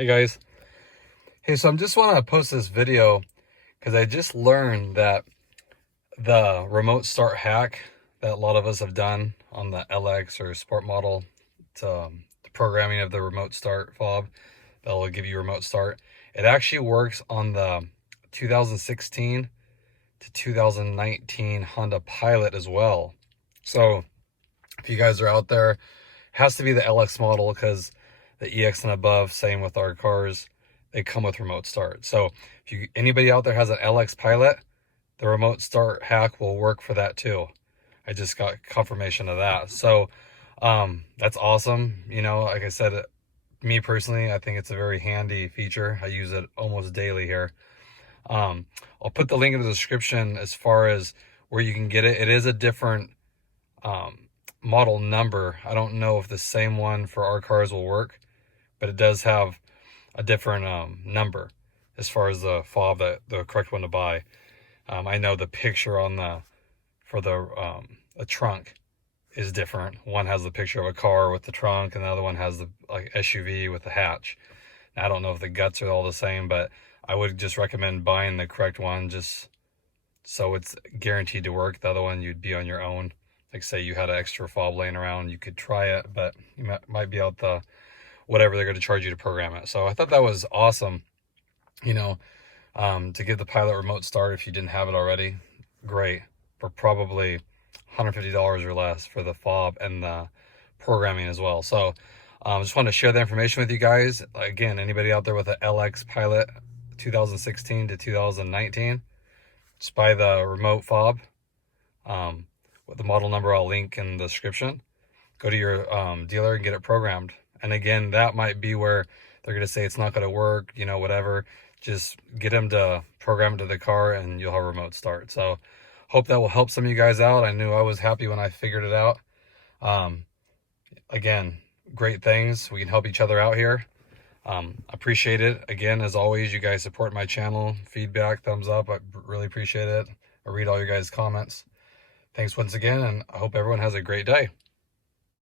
Hey guys. Hey, so I'm just want to post this video because I just learned that the remote start hack that a lot of us have done on the LX or Sport model, the programming of the remote start fob that will give you remote start. It actually works on the 2016 to 2019 Honda Pilot as well. So if you guys are out there, it has to be the LX model because the EX and above, same with our cars, they come with remote start. So if anybody out there has an LX Pilot, the remote start hack will work for that too. I just got confirmation of that. So that's awesome. You know, like I said, me personally, I think it's a very handy feature. I use it almost daily here. I'll put the link in the description as far as where you can get it. It is a different model number. I don't know if the same one for our cars will work, but it does have a different number as far as the fob, that the correct one to buy. I know the picture on the trunk is different. One has the picture of a car with the trunk, and the other one has the like SUV with the hatch. Now, I don't know if the guts are all the same, but I would just recommend buying the correct one just so it's guaranteed to work. The other one, you'd be on your own. Like say you had an extra fob laying around, you could try it, but you might be out the whatever they're going to charge you to program it. So I thought that was awesome, you know, to give the Pilot remote start if you didn't have it already. Great, for probably $150 or less for the fob and the programming as well. So just wanted to share that information with you guys. Again, anybody out there with an LX Pilot 2016 to 2019, just buy the remote fob. With the model number I'll link in the description. Go to your dealer and get it programmed. And again, that might be where they're going to say it's not going to work, you know, whatever. Just get them to program it to the car and you'll have a remote start. So hope that will help some of you guys out. I knew I was happy when I figured it out. Again, great things. We can help each other out here. Appreciate it. Again, as always, you guys support my channel. Feedback, thumbs up. I really appreciate it. I read all your guys' comments. Thanks once again, and I hope everyone has a great day.